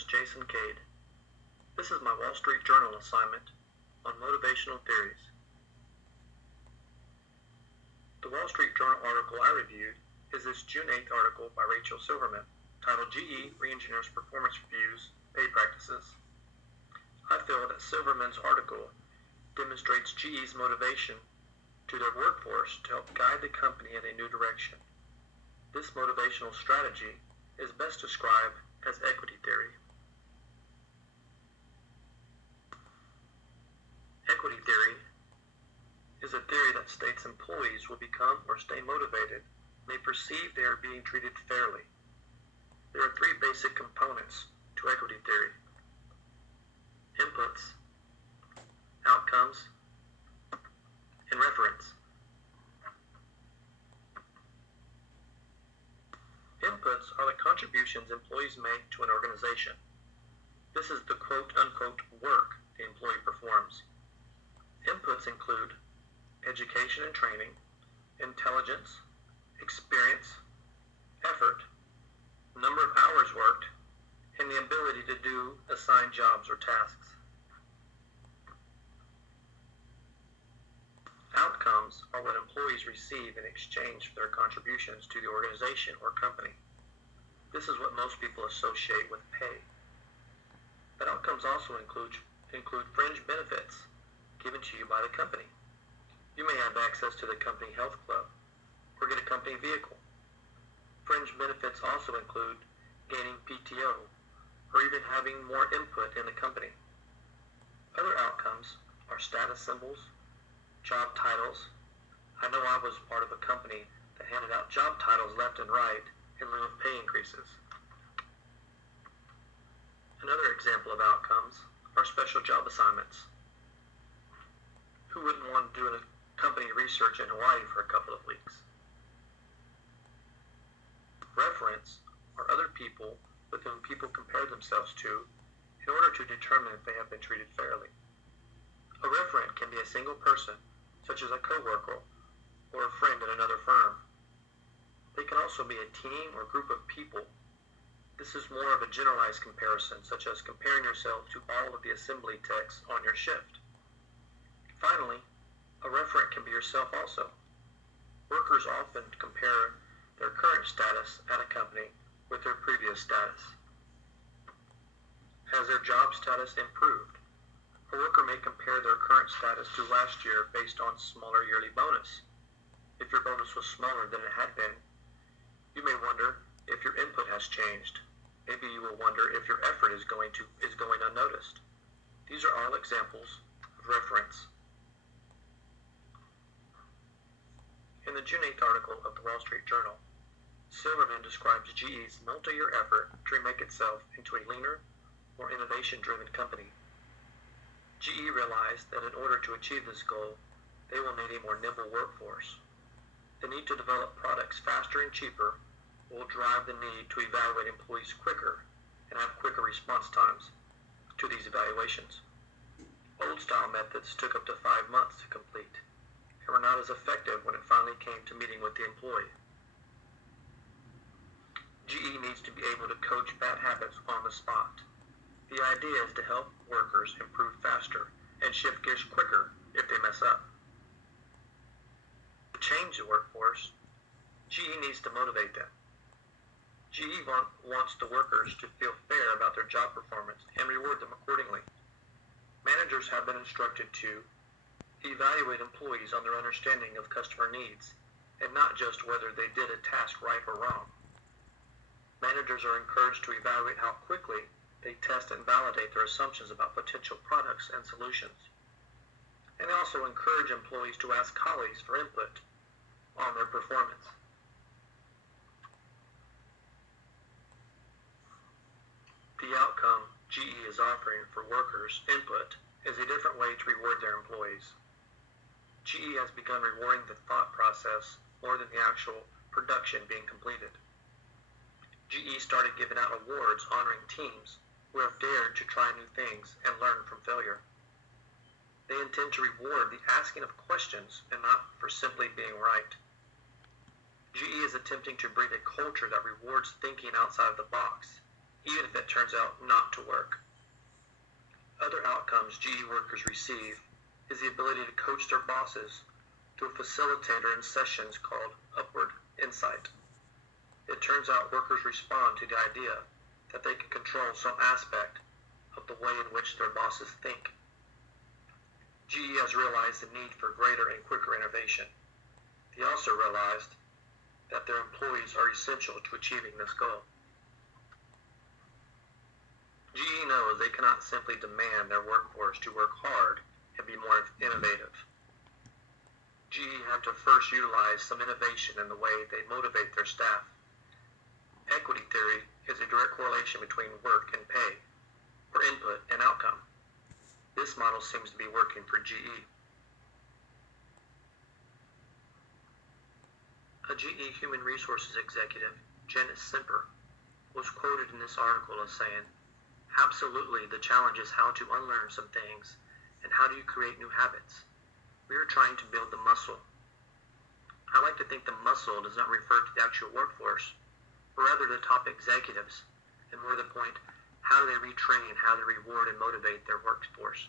is Jason Cade. This is my Wall Street Journal assignment on motivational theories. The Wall Street Journal article I reviewed is this June 8th article by Rachel Silverman titled GE Re-Engineers Performance Reviews Pay Practices. I feel that Silverman's article demonstrates GE's motivation to their workforce to help guide the company in a new direction. This motivational strategy is best described as equity theory. Equity theory is a theory that states employees will become or stay motivated when they perceive they are being treated fairly. There are three basic components to equity theory: inputs, outcomes, and reference. Inputs are the contributions employees make to an organization. This is the quote-unquote work the employee performs. Inputs include education and training, intelligence, experience, effort, number of hours worked, and the ability to do assigned jobs or tasks. Outcomes are what employees receive in exchange for their contributions to the organization or company. This is what most people associate with pay. But outcomes also include fringe benefits given to you by the company. You may have access to the company health club or get a company vehicle. Fringe benefits also include gaining PTO or even having more input in the company. Other outcomes are status symbols, job titles. I know I was part of a company that handed out job titles left and right in lieu of pay increases. Another example of outcomes are special job assignments. Who wouldn't want to do a company research in Hawaii for a couple of weeks? Reference are other people with whom people compare themselves to in order to determine if they have been treated fairly. A referent can be a single person, such as a coworker or a friend at another firm. They can also be a team or group of people. This is more of a generalized comparison, such as comparing yourself to all of the assembly techs on your shift. Finally, a referent can be yourself also. Workers often compare their current status at a company with their previous status. Has their job status improved? A worker may compare their current status to last year based on smaller yearly bonus. If your bonus was smaller than it had been, you may wonder if your input has changed. Maybe you will wonder if your effort is going unnoticed. These are all examples of reference. In the June 8th article of the Wall Street Journal, Silverman describes GE's multi-year effort to remake itself into a leaner, more innovation-driven company. GE realized that in order to achieve this goal, they will need a more nimble workforce. The need to develop products faster and cheaper will drive the need to evaluate employees quicker and have quicker response times to these evaluations. Old-style methods took up to 5 months to complete and were not as effective when it finally came to meeting with the employee. GE needs to be able to coach bad habits on the spot. The idea is to help workers improve faster and shift gears quicker if they mess up. To change the workforce, GE needs to motivate them. GE wants the workers to feel fair about their job performance and reward them accordingly. Managers have been instructed to evaluate employees on their understanding of customer needs and not just whether they did a task right or wrong. Managers are encouraged to evaluate how quickly they test and validate their assumptions about potential products and solutions. And they also encourage employees to ask colleagues for input on their performance. The outcome GE is offering for workers' input is a different way to reward their employees. GE has begun rewarding the thought process more than the actual production being completed. GE started giving out awards honoring teams who have dared to try new things and learn from failure. They intend to reward the asking of questions and not for simply being right. GE is attempting to bring a culture that rewards thinking outside of the box even if it turns out not to work. Other outcomes GE workers receive is the ability to coach their bosses through a facilitator in sessions called Upward Insight. It turns out workers respond to the idea that they can control some aspect of the way in which their bosses think. GE has realized the need for greater and quicker innovation. They also realized that their employees are essential to achieving this goal. GE knows they cannot simply demand their workforce to work hard and be more innovative. GE have to first utilize some innovation in the way they motivate their staff. Equity theory is a direct correlation between work and pay, or input and outcome. This model seems to be working for GE. A GE human resources executive, Janice Simper, was quoted in this article as saying, "Absolutely, the challenge is how to unlearn some things and how do you create new habits. We are trying to build the muscle." I like to think the muscle does not refer to the actual workforce, but rather the top executives, and more to the point, how do they retrain, how they reward and motivate their workforce.